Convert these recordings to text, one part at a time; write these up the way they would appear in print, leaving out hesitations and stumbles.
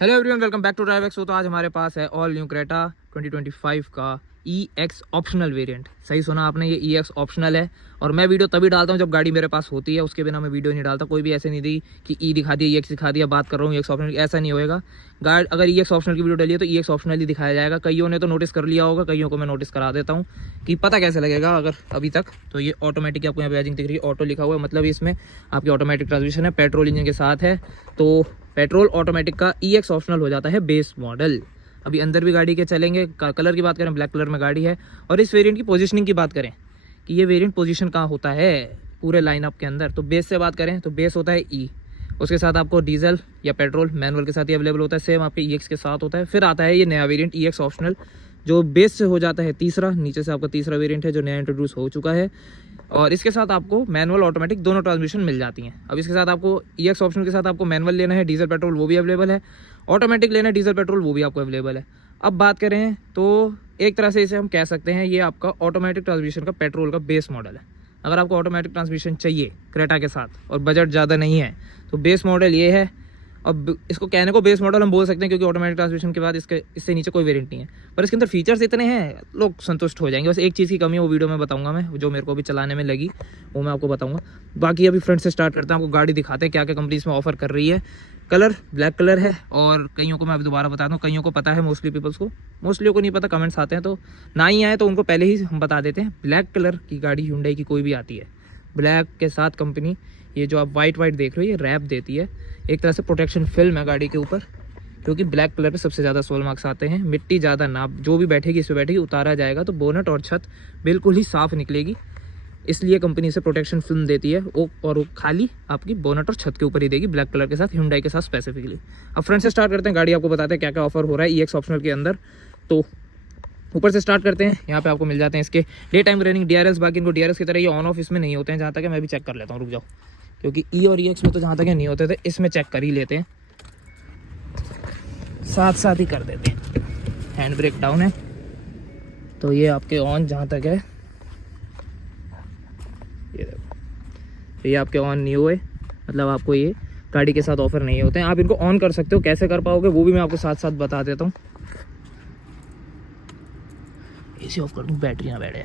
Hello everyone, welcome back to Drive X. तो आज हमारे पास है ऑल न्यू क्रेटा 2025 का EX ऑप्शनल वेरिएंट। सही सुना आपने, ये EX ऑप्शनल है। और मैं वीडियो तभी डालता हूँ जब गाड़ी मेरे पास होती है, उसके बिना मैं वीडियो नहीं डालता। कोई भी ऐसे नहीं दी कि E दिखा दिया EX दिखा दिया, बात कर रहा हूँ EX ऑप्शनल, ऐसा नहीं होएगा। गाड़ी अगर EX ऑप्शनल की वीडियो डाली है तो EX ऑप्शनल ही दिखाया जाएगा। कईयों ने तो नोटिस कर लिया होगा, कईयों को मैं नोटिस करा देता हूँ कि पता कैसे लगेगा अगर अभी तक। तो ये ऑटोमेटिक आपको यहाँ पे बैजिंग दिख रही है, ऑटो लिखा हुआ है, मतलब इसमें आपकी ऑटोमेटिक ट्रांसमिशन है, पेट्रोल इंजन के साथ है। तो पेट्रोल ऑटोमेटिक का EX ऑप्शनल हो जाता है बेस मॉडल। अभी अंदर भी गाड़ी के चलेंगे। कलर की बात करें, ब्लैक कलर में गाड़ी है। और इस वेरिएंट की पोजीशनिंग की बात करें कि ये वेरिएंट पोजीशन कहाँ होता है पूरे लाइनअप के अंदर, तो बेस से बात करें तो बेस होता है E। उसके साथ आपको डीजल या पेट्रोल मैनुअल के साथ ही अवेलेबल होता है, सेम आपके EX के साथ होता है। फिर आता है ये नया वेरिएंट EX ऑप्शनल, जो बेस से हो जाता है तीसरा, नीचे से आपका तीसरा वेरिएंट है जो नया इंट्रोड्यूस हो चुका है। और इसके साथ आपको मैनुअल ऑटोमेटिक दोनों ट्रांसमिशन मिल जाती हैं। अब इसके साथ आपको EX ऑप्शनल के साथ आपको मैनुअल लेना है, डीजल पेट्रोल वो भी अवेलेबल है, ऑटोमेटिक लेना है डीजल पेट्रोल वो भी आपको अवेलेबल है। अब बात करें तो एक तरह से इसे हम कह सकते हैं ये आपका ऑटोमेटिक ट्रांसमिशन का पेट्रोल का बेस मॉडल है। अगर आपको ऑटोमेटिक ट्रांसमिशन चाहिए क्रेटा के साथ और बजट ज़्यादा नहीं है तो बेस मॉडल ये है। अब इसको कहने को बेस मॉडल हम बोल सकते हैं क्योंकि ऑटोमेटिक ट्रांसमिशन के बाद इससे नीचे कोई वेरिएंट नहीं है, पर इसके अंदर फीचर्स इतने हैं लोग संतुष्ट हो जाएंगे। बस एक चीज़ की कमी है, वो वीडियो में बताऊंगा मैं, जो मेरे को भी चलाने में लगी वो मैं आपको बताऊंगा। बाकी अभी फ्रंट से स्टार्ट करते हैं, आपको गाड़ी दिखाते हैं क्या क्या कंपनी इसमें ऑफर कर रही है। कलर ब्लैक कलर है, और कईयों को मैं अभी दोबारा बता दूँ, कईयों को पता है, मोस्टली पीपल्स को, मोस्टली को नहीं पता, कमेंट्स आते हैं तो ना ही आए तो उनको पहले ही हम बता देते हैं। ब्लैक कलर की गाड़ी Hyundai की कोई भी आती है, ब्लैक के साथ कंपनी ये जो आप वाइट देख रहे हो ये रैप देती है, एक तरह से प्रोटेक्शन फिल्म है गाड़ी के ऊपर, क्योंकि ब्लैक कलर पे सबसे ज़्यादा सोल मार्क्स आते हैं। मिट्टी ज़्यादा ना जो भी बैठेगी इस पे बैठेगी, उतारा जाएगा तो बोनट और छत बिल्कुल ही साफ़ निकलेगी, इसलिए कंपनी से प्रोटेक्शन फिल्म देती है वो, और वो खाली आपकी बोनट और छत के ऊपर ही देगी, ब्लैक कलर के साथ, Hyundai के साथ स्पेसिफिकली। अब फ्रंट से स्टार्ट करते हैं, गाड़ी आपको बताते हैं क्या क्या ऑफर हो रहा है EX ऑप्शनल के अंदर। तो ऊपर से स्टार्ट करते हैं, यहाँ पे आपको मिल जाते हैं इसके डे टाइम रनिंग DRLs। बाकी इनको DRLs की तरह ये ऑन ऑफ इसमें नहीं होते हैं, जहाँ तक मैं भी चेक कर लेता हूँ, रुक जाओ, क्योंकि E और EX में तो जहाँ तक नहीं होते थे, इसमें चेक कर ही लेते हैं, साथ साथ ही कर देते हैं। हैंड ब्रेक डाउन है तो ये आपके ऑन जहाँ तक है, ये देखो, ये आपके ऑन नहीं हुए, मतलब आपको ये गाड़ी के साथ ऑफर नहीं होते हैं। आप इनको ऑन कर सकते हो, कैसे कर पाओगे वो भी मैं आपको साथ साथ बता देता हूँ। AC ऑफ कर दूँ, बैटरी ना बैठे,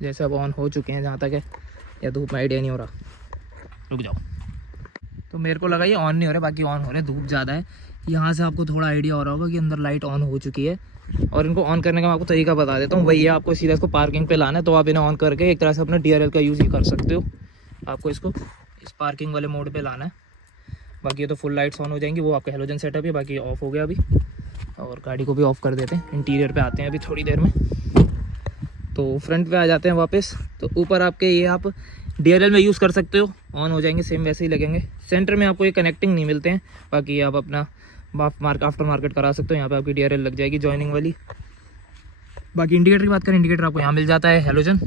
जैसे अब ऑन हो चुके हैं जहाँ तक है, या धूप में आइडिया नहीं हो रहा, रुक जाओ। तो मेरे को लगा ये ऑन नहीं हो रहा, बाकी ऑन हो रहे, धूप ज़्यादा है। यहाँ से आपको थोड़ा आइडिया हो रहा होगा कि अंदर लाइट ऑन हो चुकी है। और इनको ऑन करने का मैं आपको तरीका बता देता हूँ। वही है, आपको सीधा इसको पार्किंग पे लाना है, तो आप इन्हें ऑन करके एक तरह से अपना DRL का यूज़ ही कर सकते हो। आपको इसको इस पार्किंग वाले मोड पर लाना है, बाकी ये तो फुल लाइट्स ऑन हो जाएंगी, वो आपका हेलोजन सेटअप है, बाकी ऑफ हो गया अभी। और गाड़ी को भी ऑफ कर देते हैं, इंटीरियर पे आते हैं अभी थोड़ी देर में। तो फ्रंट पे आ जाते हैं वापस। तो ऊपर आपके ये आप DRL में यूज़ कर सकते हो, ऑन हो जाएंगे, सेम वैसे ही लगेंगे। सेंटर में आपको ये कनेक्टिंग नहीं मिलते हैं, बाकी आप अपना आफ्टर मार्केट करा सकते हो, यहाँ पे आपकी DRL लग जाएगी जॉइनिंग वाली। बाकी इंडिकेटर की बात करें, इंडिकेटर आपको यहाँ मिल जाता है हेलोजन,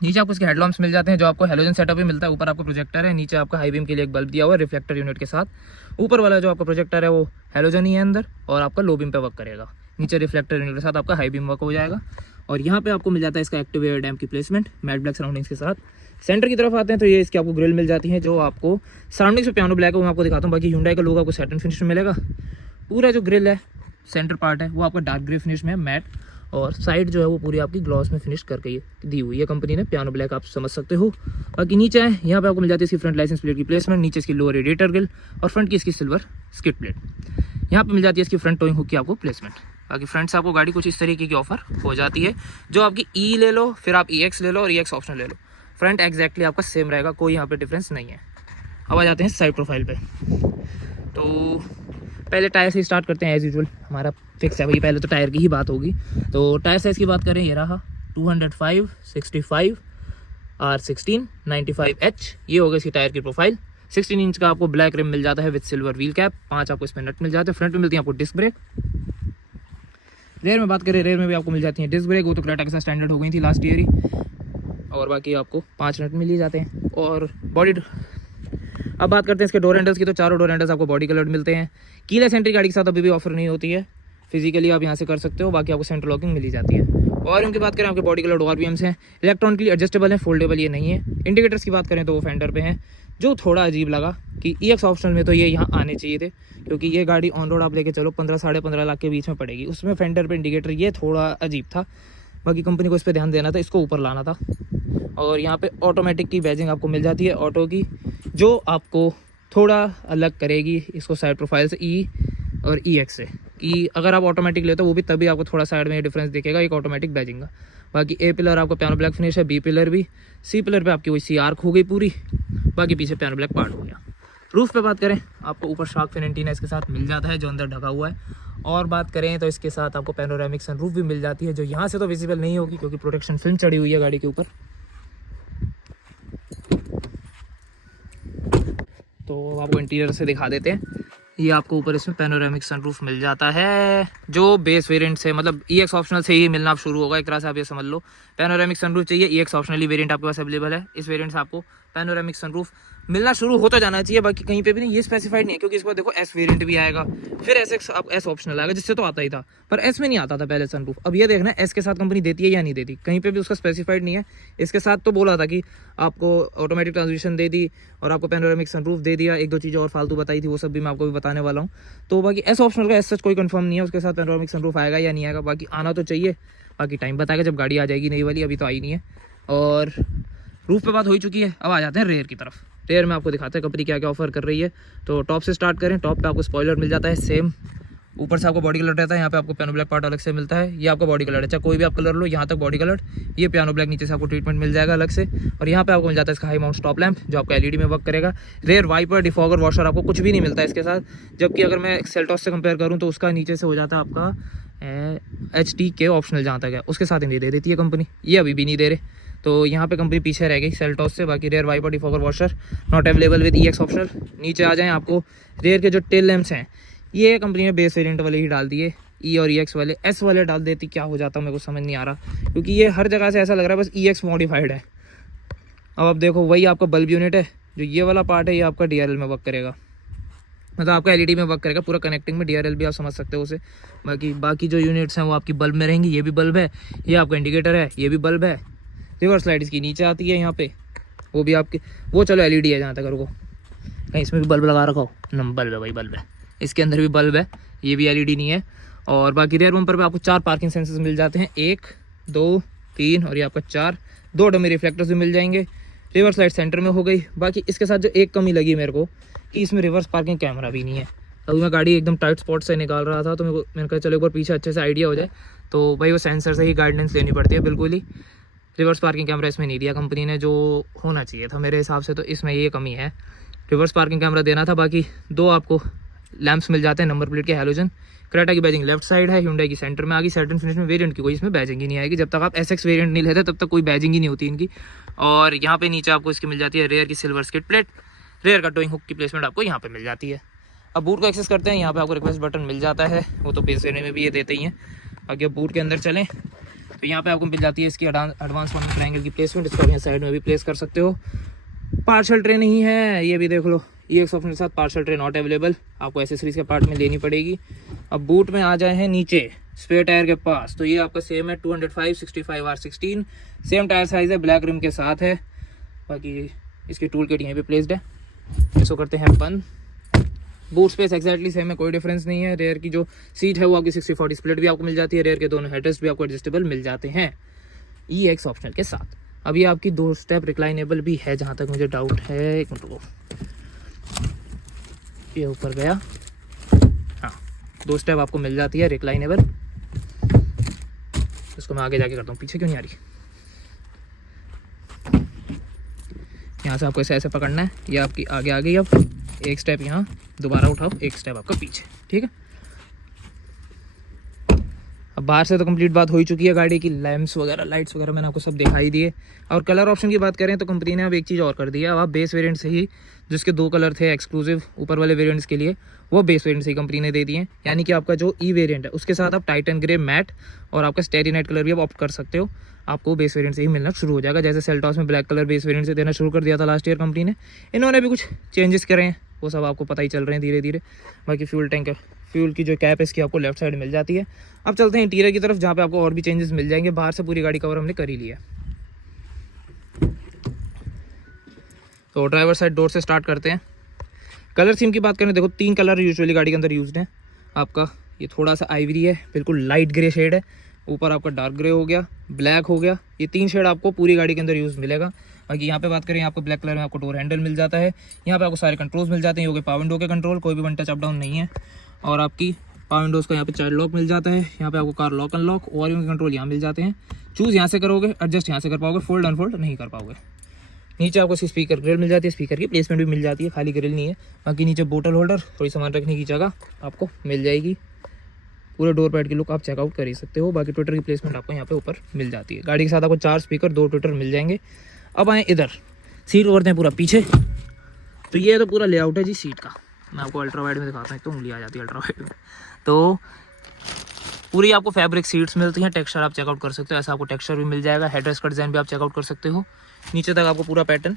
नीचे आपको इसके हेडलॉम्प्स मिल जाते हैं, जो आपको हेलोजन सेटअप भी मिलता है। ऊपर आपको प्रोजेक्टर है, नीचे आपका हाई बीम के लिए एक बल्ब दिया हुआ है रिफ्लेक्टर यूनिट के साथ। ऊपर वाला जो आपका प्रोजेक्टर है वो हेलोजन ही है अंदर, और आपका लो बीम पे वर्क करेगा। नीचे रिफ्लेक्टर यूनिट के साथ आपका हाई बीम वर्क हो जाएगा। और यहाँ पे आपको मिल जाता है इसका एक्टिव एयर डैम्प की प्लेसमेंट मैट ब्लैक सराउंडिंग्स के साथ। सेंटर की तरफ आते हैं तो ये इसकी आपको ग्रिल मिल जाती है, जो आपको सराउंडिंग्स पे पियानो ब्लैक है वो मैं आपको दिखाता हूँ। बाकी Hyundai का लोगो आपको सैटिन फिनिश में मिलेगा। पूरा जो ग्रिल है, सेंटर पार्ट है वो आपका डार्क ग्रे फिनिश में है मैट, और साइड जो है वो पूरी आपकी ग्लॉस में फिनिश करके दी हुई है कंपनी ने, पियानो ब्लैक आप समझ सकते हो। बाकी नीचे है, यहाँ पे आपको मिल जाती है इसकी फ्रंट लाइसेंस प्लेट की प्लेसमेंट, नीचे इसकी लोअर रेडिएटर ग्रिल, और फ्रंट की इसकी सिल्वर स्किड प्लेट। यहाँ पे मिल जाती है इसकी फ्रंट टोइंग हुक की आपको प्लेसमेंट। बाकी फ्रंट से आपको गाड़ी कुछ इस तरीके की ऑफर हो जाती है, जो आपकी E ले लो, फिर आप EX ले लो और EX ऑप्शनल ले लो, फ्रंट एक्जैक्टली आपका सेम रहेगा, कोई यहाँ पे डिफरेंस नहीं है। अब आ जाते हैं साइड प्रोफाइल पे। तो पहले टायर से स्टार्ट करते हैं, एज यूजुअल हमारा फिक्स है भाई, पहले तो टायर की ही बात होगी। तो टायर साइज़ की बात करें, ये रहा 205, 65, R16, 95H, ये होगा इसकी टायर की प्रोफाइल। 16 इंच का आपको ब्लैक रिम मिल जाता है विद सिल्वर व्हील कैप, 5 आपको इसमें नट मिल जाते हैं। फ्रंट में मिलती है आपको डिस्क ब्रेक। रेयर में बात करें, रेयर में भी आपको मिल जाती है डिस्क ब्रेक, वो तो क्रेटा के साथ स्टैंडर्ड हो गई थी लास्ट ईयर ही, और बाकी आपको 5 नट मिल ही जाते हैं। और बॉडी, अब बात करते हैं इसके डोर हैंडल्स की, तो चारों डोर हैंडल्स आपको बॉडी कलर्ड मिलते हैं। कीलेस एंट्री गाड़ी के साथ अभी भी ऑफर नहीं होती है, फिजिकली आप यहाँ से कर सकते हो, बाकी आपको सेंटर लॉकिंग मिल ही जाती है। और उनकी बात करें, आपके बॉडी कलर्ड RPMs हैं, इलेक्ट्रॉनिकली एडजस्टेबल है, फोल्डेबल ये नहीं है। इंडिकेटर्स की बात करें तो वो फेंडर पे हैं, जो थोड़ा अजीब लगा, कि EX ऑप्शनल में तो ये यहाँ आने चाहिए थे, क्योंकि ये गाड़ी ऑन रोड आप लेके चलो 15 साढ़े 15 लाख के बीच में पड़ेगी। उसमें फेंडर पे इंडिकेटर ये थोड़ा अजीब था, बाकी कंपनी को इस पर ध्यान देना था, इसको ऊपर लाना था। और यहाँ पे ऑटोमेटिक की बैजिंग आपको मिल जाती है ऑटो की, जो आपको थोड़ा अलग करेगी इसको साइड प्रोफाइल से E और EX से। कि अगर आप ऑटोमेटिक लेते हो वो भी तभी आपको थोड़ा साइड में डिफरेंस दिखेगा एक ऑटोमेटिक बैजिंग का। बाकी A पिलर आपको पियानो ब्लैक फिनिश है, B पिलर भी, C पिलर पे आपकी वही C आर्क हो गई पूरी, बाकी पीछे पियानो ब्लैक पार्ट हो गया। रूफ पे बात करें, आपको ऊपर शार्क फिन एंटीना इसके साथ मिल जाता है जो अंदर ढका हुआ है। और बात करें तो इसके साथ आपको पैनोरामिक सनरूफ भी मिल जाती है, जो यहाँ से तो विजिबल नहीं होगी क्योंकि प्रोटेक्शन फिल्म चढ़ी हुई है गाड़ी के ऊपर। तो आपको इंटीरियर से दिखा देते हैं। ये आपको ऊपर इसमें पैनोरामिक सनरूफ मिल जाता है, जो बेस वेरिएंट से मतलब EX ऑप्शनल से ही मिलना शुरू होगा, एक तरह से आप ये समझ लो। पैनोरामिक सनरूफ चाहिए, EX ऑप्शनली वेरिएंट आपके पास अवेलेबल है। इस वेरिएंट से आपको पैनोरामिक सनरूफ मिलना शुरू होता जाना चाहिए, बाकी कहीं पे भी नहीं, ये स्पेसिफाइड नहीं है। क्योंकि इस बार देखो S वेरिएंट भी आएगा, फिर S ऑप्शनल आएगा, जिससे तो आता ही था, पर S में नहीं आता था पहले सनरूफ। अब ये देखना S के साथ कंपनी देती है या नहीं देती, कहीं पे भी उसका स्पेसिफाइड नहीं है। इसके साथ तो बोला था कि आपको ऑटोमेटिक ट्रांसमिशन दे दी और आपको पैनोरामिक सनरूफ दे दिया, एक दो चीज़ें और फालतू बताई थी, वो सब भी मैं आपको भी बताने वाला हूँ। तो बाकी S ऑप्शनल का सच कोई कंफर्म नहीं है, उसके साथ पैनोरामिक सनरूफ आएगा या नहीं आएगा, बाकी आना तो चाहिए। बाकी टाइम बताएगा जब गाड़ी आ जाएगी नई वाली, अभी तो आई नहीं है। और रूफ पे बात हो ही चुकी है, अब आ जाते हैं रेयर की तरफ। रेयर में आपको दिखाते हैं कंपनी क्या क्या ऑफर कर रही है। तो टॉप से स्टार्ट करें, टॉप पे आपको स्पॉइलर मिल जाता है सेम, ऊपर से आपको बॉडी कलर रहता है, यहाँ पे आपको पियानो ब्लैक पार्ट अलग से मिलता है। ये आपका बॉडी कलर है, चाहे कोई भी आप कलर लो, यहाँ तक बॉडी कलर, ये पियानो ब्लैक नीचे से आपको ट्रीटमेंट मिल जाएगा अलग से। और यहाँ पे आपको मिल जाता है इसका हाई माउंट स्टॉप लैंप, जो आपका LED में वर्क करेगा। रेयर वाइपर, डिफॉगर, वॉशर आपको कुछ भी नहीं मिलता है इसके साथ, जबकि अगर मैं सेल्टॉस से कंपेयर करूँ तो उसका नीचे से हो जाता है आपका HTK ऑप्शनल, जहाँ तक है उसके साथ ही दे देती है कंपनी, ये अभी भी नहीं दे रहे। तो यहाँ पे कंपनी पीछे रह गई सेल्टॉस से। बाकी rear wiper, defogger, washer not available with EX optional. नीचे आ जाएं, आपको रेयर के जो टेल लैंप्स हैं ये कंपनी ने बेस वेरिएंट वाले ही डाल दिए, E और EX वाले। S वाले डाल देती क्या हो जाता मेरे को समझ नहीं आ रहा, क्योंकि ये हर जगह से ऐसा लग रहा है बस EX मॉडिफाइड है। अब आप देखो, वही आपका बल्ब यूनिट है, जो ये वाला पार्ट है ये आपका DRL में वर्क करेगा, मतलब आपका LED में वर्क करेगा पूरा कनेक्टिंग में, DRL भी आप समझ सकते हो उसे। बाकी जो यूनिट्स हैं वो आपकी बल्ब में रहेंगी। ये भी बल्ब है, ये आपका इंडिकेटर है, ये भी बल्ब है। रिवर्स लाइट इसकी नीचे आती है यहाँ पे, वो भी आपके, वो चलो LED है जहाँ तक, रुको कहीं इसमें भी बल्ब लगा रखा हो, बल्ब है, वही बल्ब है। इसके अंदर भी बल्ब है, ये भी LED नहीं है। और बाकी रेयर बम्पर पे आपको 4 पार्किंग सेंसर्स मिल जाते हैं, 1 2 3 और ये आपका 4, 2 डमी रिफ्लेक्टर्स भी मिल जाएंगे। रिवर्स लाइट सेंटर में हो गई। बाकी इसके साथ जो एक कमी लगी मेरे को कि इसमें रिवर्स पार्किंग कैमरा भी नहीं है। अभी मैं गाड़ी एकदम टाइट स्पॉट से निकाल रहा था, तो मैंने कहा चलो एक बार पीछे अच्छे से आइडिया हो जाए। तो भाई वो सेंसर से ही गाइडेंस लेनी पड़ती है बिल्कुल ही। रिवर्स पार्किंग कैमरा इसमें नहीं दिया कंपनी ने, जो होना चाहिए था मेरे हिसाब से, तो इसमें ये कमी है, रिवर्स पार्किंग कैमरा देना था। बाकी 2 आपको लैंप्स मिल जाते हैं नंबर प्लेट के हैलोजन। क्रेटा की बैजिंग लेफ्ट साइड है, hyundai की सेंटर में आ गई। सैटिन फिनिश में वेरिएंट की कोई इसमें बैजिंग ही नहीं आएगी, जब तक आप SX वेरिएंट नहीं लेते तब तक कोई बैजिंग ही नहीं होती इनकी। और यहाँ पे नीचे आपको इसकी मिल जाती है रेयर की सिल्वर स्किड प्लेट, रेयर का टोइंग हुक की प्लेसमेंट आपको यहाँ पे मिल जाती है। अब बूट को एक्सेस करते हैं, यहाँ पे आपको रिक्वेस्ट बटन मिल जाता है, वो तो बेस वेरिएंट में भी ये देते ही हैं। आगे बूट के अंदर चलें तो यहाँ पे आपको मिल जाती है इसकी एडवांस वार्निंग ट्रायंगल की प्लेसमेंट, इसको यहाँ साइड में भी प्लेस कर सकते हो। पार्शल ट्रे नहीं है, ये भी देख लो, EX ऑप्शन के साथ पार्शल ट्रे नॉट अवेलेबल, आपको एसेसरीज के पार्ट में लेनी पड़ेगी। अब बूट में आ जाए हैं नीचे स्पेयर टायर के पास, तो ये आपका सेम है 205/65 R16, सेम टायर साइज है, ब्लैक रिम के साथ है। बाकी इसकी टूल किट यहीं पे प्लेस्ड है, इसको करते हैं बंद। बूट स्पेस एक्जैक्टली सेम है, कोई डिफरेंस नहीं है। रेयर की जो सीट है वो आपकी 60/40 स्प्लिट भी आपको मिल जाती है, रेयर के दोनों हेडरेस्ट भी आपको एडजस्टेबल मिल जाते हैं EX ऑप्शनल के साथ। अब ये आपकी 2 स्टेप रिक्लाइनेबल भी है, जहाँ तक मुझे डाउट है, एक मिनट को, ये ऊपर गया, हाँ 2 स्टेप आपको मिल जाती है रिक्लाइनेबल। इसको मैं आगे जाके करता हूँ, पीछे क्यों नहीं आ रही। यहाँ से आपको ऐसे ऐसे पकड़ना है, ये आपकी आगे आ गई। अब एक स्टेप यहाँ दोबारा उठाओ, एक स्टेप आपका पीछे, ठीक है। अब बाहर से तो कंप्लीट बात हो ही चुकी है गाड़ी की, लैंप्स वगैरह, लाइट्स वगैरह मैंने आपको सब दिखाई दिए। और कलर ऑप्शन की बात करें तो कंपनी ने अब एक चीज़ और कर दी है, अब आप बेस वेरिएंट से ही, जिसके 2 कलर थे एक्सक्लूसिव ऊपर वाले वेरिएंट्स के लिए, वो बेस वेरिएंट से ही कंपनी ने दे दिए हैं। यानी कि आपका जो E वेरिएंट है उसके साथ आप टाइटन ग्रे मैट और आपका स्टेरी नाइट कलर भी आप ऑप्ट कर सकते हो, आपको बेस वेरिएंट से ही मिलना शुरू हो जाएगा। जैसे सेल्टॉस में ब्लैक कलर बेस वेरिएंट से देना शुरू कर दिया था लास्ट ईयर कंपनी ने, इन्होंने भी कुछ चेंजेस करे हैं, वो सब आपको पता ही चल रहे हैं धीरे धीरे। बाकी फ्यूल टैंक है, फ्यूल की जो कैप है इसकी आपको लेफ्ट साइड मिल जाती है। अब चलते हैं इंटीरियर की तरफ, जहाँ पे आपको और भी चेंजेस मिल जाएंगे। बाहर से पूरी गाड़ी कवर हमने कर ही लिया। तो ड्राइवर साइड डोर से स्टार्ट करते हैं। कलर स्कीम की बात करें, देखो 3 कलर यूजुअली गाड़ी के अंदर यूज्ड है आपका। ये थोड़ा सा आइवरी है, बिल्कुल लाइट ग्रे शेड है, ऊपर आपका डार्क ग्रे हो गया, ब्लैक हो गया, ये 3 शेड आपको पूरी गाड़ी के अंदर यूज़ मिलेगा। बाकी यहाँ पे बात करें, आपको ब्लैक कलर में आपको डोर हैंडल मिल जाता है। यहाँ पे आपको सारे कंट्रोल्स मिल जाते हैं, ये हो गए पावर विंडो के कंट्रोल, कोई भी वन टच अप डाउन नहीं है। और आपकी पावर विंडोज़ का यहाँ पे चाइल्ड लॉक मिल जाता है। यहाँ पे आपको कार लॉक अनलॉक, ओवरव्यू के कंट्रोल यहाँ मिल जाते हैं। चूज़ यहाँ से करोगे, एडजस्ट यहाँ से कर पाओगे, फोल्ड अनफोल्ड नहीं कर पाओगे। नीचे आपको स्पीकर ग्रिल मिल जाती है, स्पीकर की प्लेसमेंट भी मिल जाती है, खाली ग्रिल नहीं है। बाकी नीचे बोतल होल्डर, थोड़ी सामान रखने की जगह आपको मिल जाएगी। पूरे डोर पैड की लुक आप चेकआउट कर ही सकते हो। बाकी ट्विटर की प्लेसमेंट आपको यहाँ पे ऊपर मिल जाती है। गाड़ी के साथ आपको 4 स्पीकर, 2 ट्विटर मिल जाएंगे। अब आए इधर, सीट करते हैं पूरा पीछे। तो ये तो पूरा लेआउट है जी सीट का। मैं आपको अल्ट्रा वाइड में दिखाता हूँ, तो उंगली आ जाती है अल्ट्रा वाइड में। तो पूरी आपको फैब्रिक सीट्स मिलती हैं। टेक्सचर आप चेकआउट कर सकते हो, ऐसा आपको टेक्सचर भी मिल जाएगा। हेडरेस्ट का डिज़ाइन भी आप चेकआउट कर सकते हो। नीचे तक आपको पूरा पैटर्न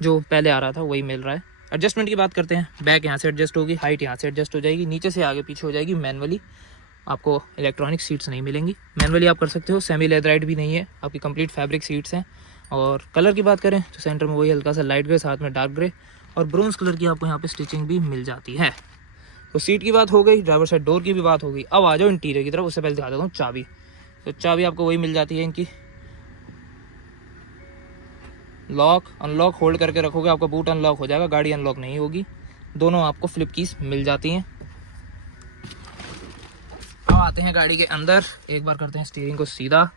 जो पहले आ रहा था वही मिल रहा है। एडजस्टमेंट की बात करते हैं, बैक यहाँ से एडजस्ट होगी, हाइट यहाँ से एडजस्ट हो जाएगी, नीचे से आगे पीछे हो जाएगी मैनुअली। आपको इलेक्ट्रॉनिक सीट्स नहीं मिलेंगी, मैनुअली आप कर सकते हो। सेमी लेदराइट भी नहीं है, आपकी कंप्लीट फैब्रिक सीट्स हैं। और कलर की बात करें तो सेंटर में वही हल्का सा लाइट ग्रे, साथ में डार्क ग्रे और ब्रोंज कलर की आपको यहाँ पे स्टिचिंग भी मिल जाती है। तो सीट की बात हो गई, ड्राइवर साइड डोर की भी बात हो गई। अब आ जाओ इंटीरियर की तरफ। उससे पहले दिखा देता हूँ चाबी। तो चाबी आपको वही मिल जाती है इनकी। लॉक अनलॉक होल्ड करके रखोगे, आपका बूट अनलॉक हो जाएगा, गाड़ी अनलॉक नहीं होगी। दोनों आपको फ्लिप कीज मिल जाती हैं। अब आते हैं गाड़ी के अंदर, एक बार करते हैं स्टीयरिंग को सीधा,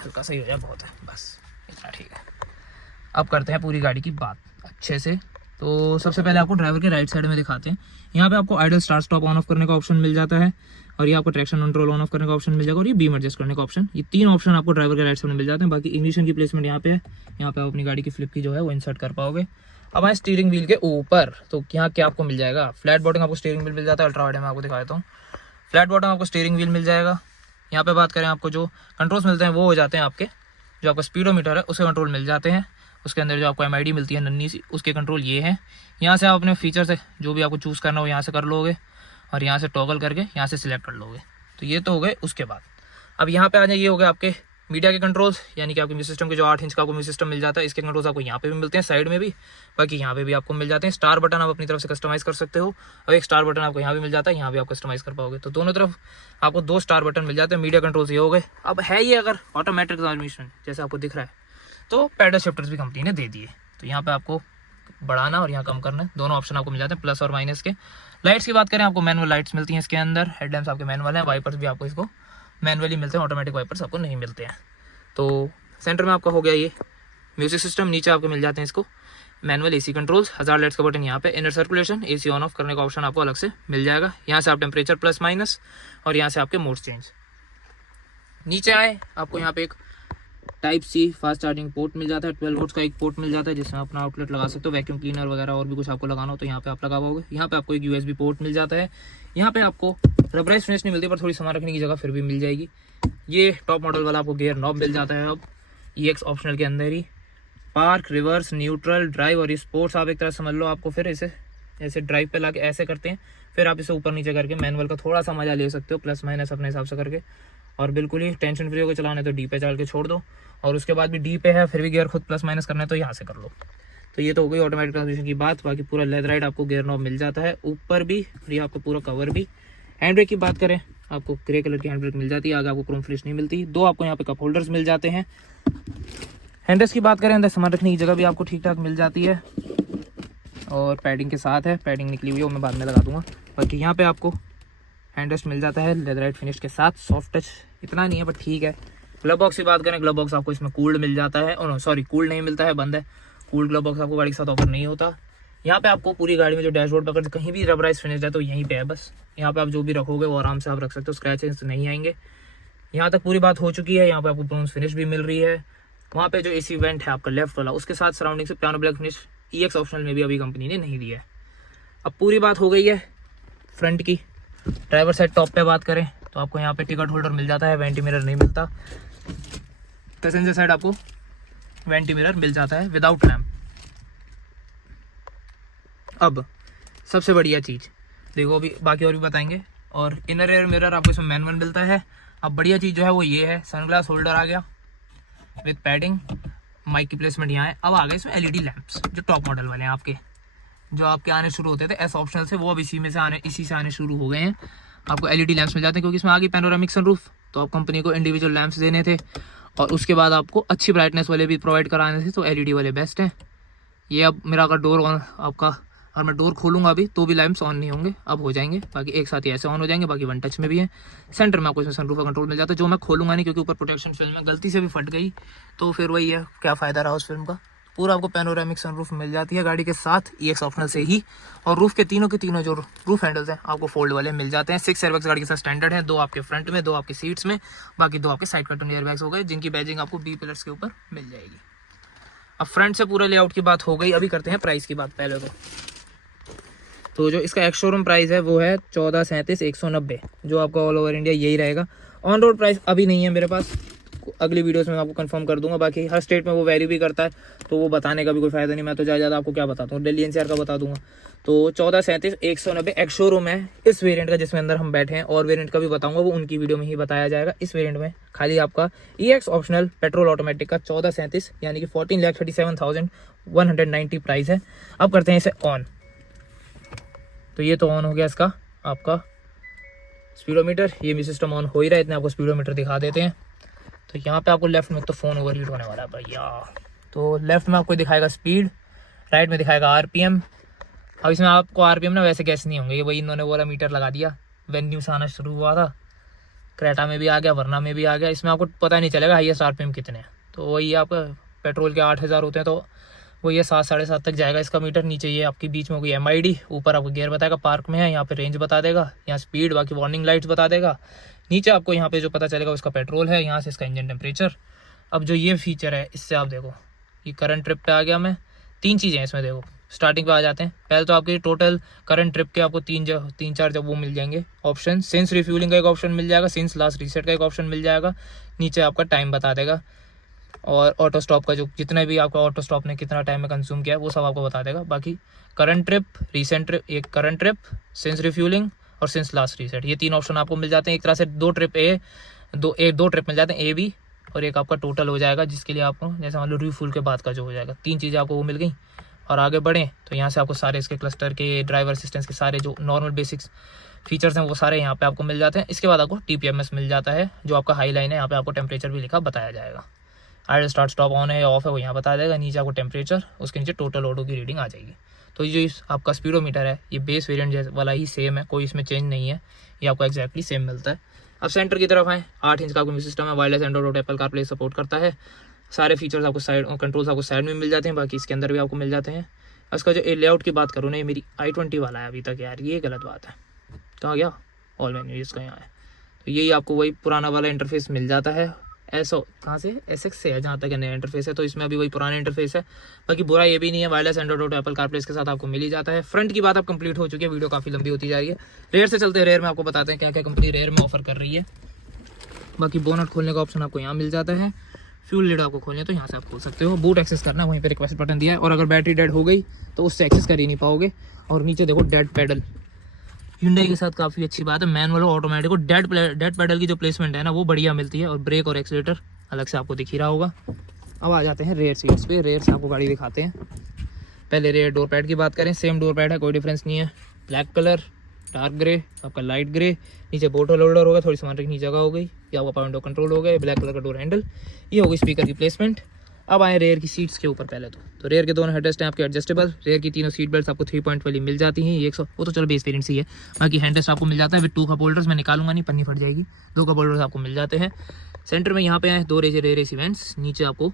हल्का सा ही हो जाए, बहुत है बस इतना, ठीक है। अब करते हैं पूरी गाड़ी की बात अच्छे से। तो सबसे पहले आपको ड्राइवर के राइट साइड में दिखाते हैं। यहाँ पे आपको idol start stop on off करने का ऑप्शन मिल जाता है, और ये आपको ट्रैक्शन कंट्रोल ऑन ऑफ करने का ऑप्शन मिल जाएगा, और ये बीम एडजस्ट करने का ऑप्शन। ये 3 ऑप्शन आपको ड्राइवर के राइट साइड में मिल जाते हैं। बाकी इग्निशन की प्लेसमेंट यहाँ पे है, यहाँ पे आप अपनी गाड़ी की फ्लिप की जो है वो इंसर्ट कर पाओगे। अब आए स्टीयरिंग व्हील के ऊपर, तो यहाँ क्या आपको मिल जाएगा, फ्लैट बॉटम आपको स्टीयरिंग व्हील मिल जाता है। अल्ट्रा वाइड में आपको दिखा देता हूँ, फ्लैट बॉटम आपको स्टीयरिंग व्हील मिल जाएगा। यहाँ पे बात करें, आपको जो कंट्रोल्स मिलते हैं वो हो जाते हैं आपके, जो आपका स्पीडोमीटर है उसके कंट्रोल मिल जाते हैं। उसके अंदर जो आपको MID मिलती है नन्ही सी, उसके कंट्रोल ये है। यहाँ से आप अपने फीचर से जो भी आपको चूज़ करना हो यहाँ से कर लोगे, और यहाँ से टॉगल करके यहाँ से सिलेक्ट कर लोगे। तो ये तो हो गए। उसके बाद अब यहाँ पे आ जाए, ये हो गए आपके मीडिया के कंट्रोल्स, यानी कि आपके म्यूजिक सिस्टम के जो 8 इंच का आपको म्यूजिक सिस्टम मिल जाता है, इसके कंट्रोल्स आपको यहाँ पे भी मिलते हैं, साइड में भी। बाकी यहाँ पे भी आपको मिल जाते हैं। स्टार बटन आप अपनी तरफ से कस्टमाइज़ कर सकते हो। अब एक स्टार बटन आपको यहाँ भी मिल जाता है, यहाँ भी आप कस्टमाइज़ कर पाओगे। तो दोनों तरफ आपको 2 स्टार बटन मिल जाते हैं। मीडिया कंट्रोल्स ये हो गए। अब है ये अगर ऑटोमेटिक ट्रांसमिशन जैसे आपको दिख रहा है, तो पैडल शिफ्टर्स भी कंपनी ने दे दिए। तो यहाँ पे आपको बढ़ाना और यहाँ कम करना, दोनों ऑप्शन आपको मिल जाते हैं, प्लस और माइनस के। लाइट्स की बात करें, आपको मैनुअल लाइट्स मिलती हैं इसके अंदर। हेडलैम्प्स आपके मैनुअल हैं, वाइपर्स भी आपको इसको मैनुअली मिलते हैं, ऑटोमेटिक वाइपर्स आपको नहीं मिलते हैं। तो सेंटर में आपका हो गया ये म्यूजिक सिस्टम, नीचे आपको मिल जाते हैं इसको मैनुअल AC कंट्रोल्स, 1000 लाइट्स का बटन यहाँ पे, inner circulation, AC on off करने का ऑप्शन आपको अलग से मिल जाएगा। यहाँ से आप टेम्परेचर प्लस माइनस, और यहाँ से आपके मोड्स चेंज। नीचे आए, आपको यहाँ पे एक type C fast charging port मिल जाता है। 12 वोल्ट्स का एक पोर्ट मिल जाता है, जिसमें अपना आउटलेट लगा सकते हो, वैक्यूम क्लीनर वगैरह और भी कुछ आपको लगाना हो तो यहाँ पे आप लगा पाओगे। यहाँ पे आपको एक USB पोर्ट मिल जाता है। यहाँ पे आपको रबराइज फिनिश नहीं मिलती, पर थोड़ी सामान रखने की जगह फिर भी मिल जाएगी। ये टॉप मॉडल वाला आपको गियर नॉब मिल जाता है। अब EX ऑप्शनल के अंदर ही पार्क, रिवर्स, न्यूट्रल, ड्राइव और स्पोर्ट्स आप एक तरह समझ लो। आपको फिर इसे ऐसे ड्राइव पे ला के ऐसे करते हैं, फिर आप इसे ऊपर नीचे करके मैनुअल का थोड़ा सा मजा ले सकते हो, प्लस माइनस अपने हिसाब से करके। और बिल्कुल ही टेंशन फ्री होकर चलाना है तो D पे चल के छोड़ दो, और उसके बाद भी D पे है फिर भी गियर खुद प्लस माइनस करना है तो यहाँ से कर लो। तो ये तो हो गई ऑटोमेटिक ट्रांसमिशन की बात। बाकी पूरा लेदराइट आपको गियर नॉब मिल जाता है ऊपर भी, और ये आपको पूरा कवर भी। हैंड ब्रेक की बात करें, आपको ग्रे कलर की हैंड ब्रेक मिल जाती है, आगे आपको क्रोम फिनिश नहीं मिलती। 2 आपको यहाँ पे कप होल्डर्स मिल जाते हैं। हैंडल्स की बात करें, अंदर सामान रखने की जगह भी आपको ठीक ठाक मिल जाती है, और पैडिंग के साथ है, पैडिंग निकली हुई है वो मैं बाद में लगा दूंगा। बाकी यहाँ पे आपको हैंडरेस्ट मिल जाता है लेदराइट फिनिश के साथ, सॉफ्ट टच इतना नहीं है पर ठीक है। ग्लव बॉक्स की बात करें, ग्लव बॉक्स आपको इसमें कूल्ड मिल जाता है, और सॉरी कूल्ड नहीं मिलता है, बंद है। कूल्ड ग्लव बॉक्स आपको गाड़ी के साथ ऑफर नहीं होता। यहाँ पे आपको पूरी गाड़ी में जो डैशबोर्ड पर कहीं भी रबराइज फिनिश है तो यहीं पे है बस। यहाँ पे आप जो भी रखोगे वो आराम से आप रख सकते हो, स्क्रैचेस नहीं आएंगे। यहाँ तक पूरी बात हो चुकी है। यहाँ पे आपको ब्रोंज फिनिश भी मिल रही है। वहाँ पे जो AC वेंट है आपका लेफ्ट वाला, उसके साथ सराउंडिंग से piano black finish EX optional में भी अभी कंपनी ने नहीं दिया है। अब पूरी बात हो गई है फ्रंट की। ड्राइवर साइड टॉप पे बात करें तो आपको यहाँ पे टिकट होल्डर मिल जाता है, वेंटी मिरर नहीं मिलता। पैसेंजर साइड आपको वेंटी मिरर मिल जाता है विदाउट लैम्प। अब सबसे बढ़िया चीज़ देखो, अभी बाकी और भी बताएंगे। और इनर एयर मिरर आपको इसमें मैनुअल मिलता है। अब बढ़िया चीज़ जो है वो ये है, सनग्लास होल्डर आ गया विद पैडिंग, माइक की प्लेसमेंट यहाँ है। अब आ गए इसमें LED लैंप्स जो टॉप मॉडल वाले हैं आपके। जो आपके आने शुरू होते थे एस ऑप्शनल से, वो अब इसी से आने शुरू हो गए हैं। आपको एलईडी लैंप्स मिल जाते हैं क्योंकि इसमें आ गई पैनोरामिक सनरूफ, तो आप कंपनी को इंडिविजुअल लैंप्स देने थे और उसके बाद आपको अच्छी ब्राइटनेस वाले भी प्रोवाइड कराने थे, तो एलईडी वाले बेस्ट हैं। ये अब मेरा अगर डोर ऑन आपका, और मैं डोर खोलूंगा अभी तो भी लैंप्स ऑन नहीं होंगे, अब हो जाएंगे, बाकी एक साथ ही ऐसे ऑन हो जाएंगे, बाकी वन टच में भी है। सेंटर में आपको इसमें सनरूफ का कंट्रोल मिल जाता है, जो मैं खोलूंगा नहीं क्योंकि ऊपर प्रोटेक्शन फिल्म में गलती से भी फट गई तो फिर वही है, क्या फ़ायदा रहा उस फिल्म का। पूरा आपको पैनोरामिक सनरूफ मिल जाती है गाड़ी के साथ EX ऑप्शनल से ही। और रूफ के तीनों जो रूफ हैंडल्स हैं आपको फोल्ड वाले मिल जाते हैं। 6 एयरबैग्स गाड़ी के साथ स्टैंडर्ड है, 2 आपके फ्रंट में, 2 आपके सीट्स में, बाकी 2 आपके साइड कर्टन एयरबैग्स हो गए, जिनकी बैजिंग आपको B पिलर्स के ऊपर मिल जाएगी। अब फ्रंट से पूरे लेआउट की बात हो गई, अभी करते हैं प्राइस की बात पहले तो जो इसका एक्स शोरूम प्राइस है वो है 14,37,190, जो आपका ऑल ओवर इंडिया यही रहेगा। ऑन रोड प्राइस अभी नहीं है मेरे पास, अगली वीडियोस में मैं आपको कंफर्म कर दूंगा, बाकी हर स्टेट में वो वैरी भी करता है तो वो बताने का भी कोई फायदा नहीं, मैं तो ज़्यादा आपको क्या बताता हूँ, दिल्ली NCR का बता दूंगा। तो 14,37,190 एक्स शोरूम है इस वेरिएंट का जिसमें अंदर हम बैठे हैं, और वेरिएंट का भी बताऊंगा वो उनकी वीडियो में ही बताया जाएगा। इस वेरिएंट में खाली आपका EX ऑप्शनल पेट्रोल ऑटोमेटिक का 14,37 यानी कि 14,37,190 प्राइस है। अब करते हैं इसे ऑन, तो ये तो ऑन हो गया इसका आपका स्पीडोमीटर, ये भी सिस्टम ऑन हो ही रहा है, इतने आपको स्पीडोमीटर दिखा देते हैं। तो यहाँ पे आपको लेफ्ट में तो फ़ोन ओवर हीट होने वाला है भैया, तो लेफ्ट में आपको दिखाएगा स्पीड, राइट में दिखाएगा RPM। अब इसमें आपको RPM ना वैसे गैस नहीं होंगे, ये वही इन्होंने बोला मीटर लगा दिया, व्हेन न्यूज़ आना शुरू हुआ था, क्रेटा में भी आ गया, वरना में भी आ गया, इसमें आपको पता नहीं चलेगा हाईएस्ट RPM कितने हैं। तो वही आपका पेट्रोल के 8,000 होते हैं, तो वो ये 7 साढ़े 7 तक जाएगा इसका मीटर। नीचे ये आपकी बीच में कोई MID, ऊपर आपको गियर बताएगा, पार्क में है, यहाँ पे रेंज बता देगा, यहाँ स्पीड, बाकी वार्निंग लाइट्स बता देगा। नीचे आपको यहाँ पे जो पता चलेगा उसका पेट्रोल है, यहाँ से इसका इंजन टेम्परेचर। अब जो ये फीचर है इससे आप देखो, ये करंट ट्रिप पे आ गया मैं, 3 चीज़ें हैं इसमें, देखो स्टार्टिंग पे आ जाते हैं। पहले तो आपकी टोटल करंट ट्रिप के आपको 3-4 जब वो मिल जाएंगे ऑप्शन, सेंस रिफ्यूलिंग का एक ऑप्शन मिल जाएगा, सेंस लास्ट रीसेट का एक ऑप्शन मिल जाएगा, नीचे आपका टाइम बता देगा, और ऑटो स्टॉप का जो जितना भी आपका ऑटो स्टॉप ने कितना टाइम में कंज्यूम किया है वो सब आपको बता देगा। बाकी करंट ट्रिप, रीसेंट ट्रिप, एक करंट ट्रिप, सेंस रिफ्यूलिंग और सेंस लास्ट रीसेट, ये 3 ऑप्शन आपको मिल जाते हैं। एक तरह से 2 ट्रिप दो ट्रिप मिल जाते हैं A B, और एक आपका टोटल हो जाएगा जिसके लिए आपको जैसे मान लो रिफ्यूल के बाद का जो हो जाएगा, 3 चीज़ें आपको वो मिल गई। और आगे बढ़ें तो यहाँ से आपको सारे इसके क्लस्टर के, ड्राइवर असिस्टेंस के सारे जो नॉर्मल बेसिक्स फीचर्स हैं वो सारे यहाँ पे आपको मिल जाते हैं। इसके बाद आपको TPMS मिल जाता है, जो आपका हाई लाइन है, यहाँ पे आपको टेम्परेचर भी लिखा बताया जाएगा, आइडल स्टार्ट स्टॉप ऑन है या ऑफ है वो यहाँ बता देगा, नीचे आपको टेम्परेचर, उसके नीचे टोटल ऑटो की रीडिंग आ जाएगी। तो ये जो आपका स्पीडोमीटर है ये बेस वेरिएंट वाला ही सेम है, कोई इसमें चेंज नहीं है, ये आपको एक्जैक्टली सेम मिलता है। अब सेंटर की तरफ आए, 8 इंच का आपको सिस्टम है, वायरलेस एंड्रॉइड और एप्पल कारप्ले सपोर्ट करता है, सारे फीचर्स आपको साइड कंट्रोल्स आपको साइड में मिल जाते हैं, बाकी इसके अंदर भी आपको मिल जाते हैं। इसका जो लेआउट की बात करूँ ना, ये मेरी i20 वाला है अभी तक यार, ये गलत बात है, कहाँ गया ऑल मेन्यू इसका यहाँ है, तो यही आपको वही पुराना वाला इंटरफेस मिल जाता है। कहाँ से SX से है जहाँ तक नया इंटरफेस है, तो इसमें अभी वही पुराना इंटरफेस है, बाकी बुरा ये भी नहीं है, वायरलेस एंड्रॉइड और एप्पल कारप्ले के साथ आपको मिल ही जाता है। फ्रंट की बात अब कंप्लीट हो चुकी है, वीडियो काफ़ी लंबी होती जा रही है। रेयर से चलते हैं, रेयर में आपको बताते हैं क्या क्या कंपनी रेयर में ऑफर कर रही है। बाकी बोनट खोलने का ऑप्शन आपको यहाँ मिल जाता है, फ्यूल लीड आपको खोलने तो यहाँ से आप खोल सकते हो, बूट एक्सेस करना है वहीं पे रिक्वेस्ट बटन दिया है, और अगर बैटरी डेड हो गई तो उससे एक्सेस कर ही नहीं पाओगे। और नीचे देखो डेड पेडल, Hyundai के साथ काफ़ी अच्छी बात है, मैनुअल और ऑटोमेटिक को डेड पेडल की जो प्लेसमेंट है ना वो बढ़िया मिलती है, और ब्रेक और एक्सीलेटर अलग से आपको दिख ही रहा होगा। अब आ जाते हैं रेयर सीट्स पे, रेयर से आपको गाड़ी दिखाते हैं। पहले रेयर डोर पैड की बात करें, सेम डोर पैड है, कोई डिफरेंस नहीं है, ब्लैक कलर, डार्क ग्रे, आपका लाइट ग्रे, नीचे बोटल होल्डर होगा, थोड़ी सामान रखने की जगह हो गई, ये आपका पावर विंडो कंट्रोल हो गया, ब्लैक कलर का डोर हैंडल, ये होगी स्पीकर की प्लेसमेंट। अब आए रेयर की सीट्स के ऊपर, पहले तो रेयर के दोनों हेडरेस्ट हैं आपके एडजस्टेबल, रेयर की तीनों सीट बेल्ट आपको 3 पॉइंट वाली मिल जाती हैं, 100 वो तो चलो बेस वेरिएंट से ही है, बाकी हैंडरेस्ट आपको मिल जाता है विद 2 कप होल्डर्स, मैं निकालूंगा नहीं पन्नी फट जाएगी, 2 कप होल्डर्स आपको मिल जाते हैं। सेंटर में यहाँ पे आए 2 रेयर एसी वेंट्स, नीचे आपको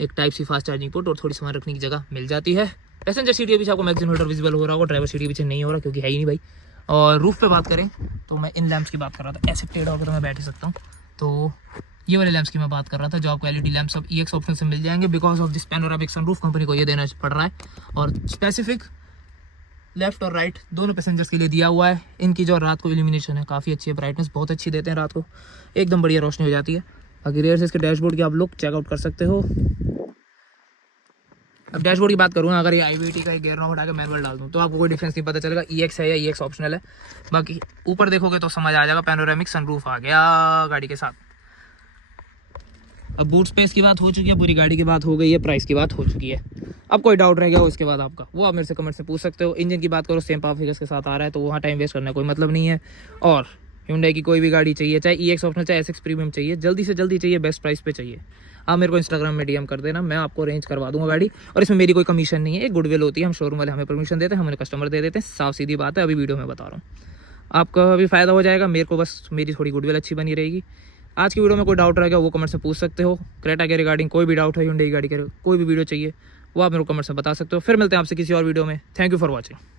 एक type C fast charging port और थोड़ी सामान रखने की जगह मिल जाती है। पैसेंजर सीट के पीछे आपको मैगजीन होल्डर विजिबल हो रहा होगा, ड्राइवर सीट के पीछे नहीं हो रहा क्योंकि है ही नहीं भाई। और रूफ पे बात करें तो मैं इन लैंप्स की बात कर रहा था, ऐसे टेढ़ा होकर मैं बैठ ही सकता हूँ, तो ये वाले लैंप्स की मैं बात कर रहा था, जो आपको LED लैंप्स अब EX ऑप्शन से मिल जाएंगे, because of this panoramic sunroof company को ये देना पड़ रहा है, और स्पेसिफिक लेफ्ट और राइट दोनों पैसेंजर्स के लिए दिया हुआ है। इनकी जो रात को इल्यूमिनेशन है काफ़ी अच्छी है, ब्राइटनेस बहुत अच्छी देते हैं, रात को एकदम बढ़िया रोशनी हो जाती है। बाकी रेयर से इसके डैशबोर्ड की आप लुक चेकआउट कर सकते हो। अब डैशबोर्ड की बात करूँ ना, अगर ये IVT का गियर नॉब हटा के मैनुअल डाल दूँ तो आपको कोई डिफरेंस नहीं पता चलेगा EX है या EX ऑप्शनल है। बाकी ऊपर देखोगे तो समझ आ जाएगा, पैनोरामिक सनरूफ आ गया गाड़ी के साथ। अब बूट स्पेस की बात हो चुकी है, पूरी गाड़ी की बात हो गई है, प्राइस की बात हो चुकी है। अब कोई डाउट रह गया हो इसके बाद आपका, वो आप मेरे से कमेंट से पूछ सकते हो। इंजन की बात करो सेम पावर फिगर्स के साथ आ रहा है, तो वहाँ टाइम वेस्ट करने का कोई मतलब नहीं है। और Hyundai की कोई भी गाड़ी चाहिए, चाहे EX ऑप्शनल चाहे SX प्रीमियम चाहिए, जल्दी से जल्दी चाहिए, बेस्ट प्राइस पे चाहिए, आप मेरे को इंस्टाग्राम में DM कर देना, मैं आपको अरेंज करवा दूंगा गाड़ी। और इसमें मेरी कोई कमीशन नहीं है, एक गुडविल होती है, हम शोरूम वाले हमें परमिशन देते हैं, हमें कस्टमर दे देते हैं, साफ सीधी बात है, अभी वीडियो में बता रहा हूँ। आपका भी फ़ायदा हो जाएगा, मेरे को बस मेरी थोड़ी गुडविल अच्छी बनी रहेगी। आज की वीडियो में कोई डाउट रहेगा वो कमेंट से पूछ सकते हो। क्रेटा के रिगार्डिंग कोई भी डाउट है, Hyundai की गाड़ी के कोई भी वीडियो चाहिए, वो आप मेरे को कमेंट से बता सकते हो। फिर मिलते हैं आपसे किसी और वीडियो में। Thank you for watching.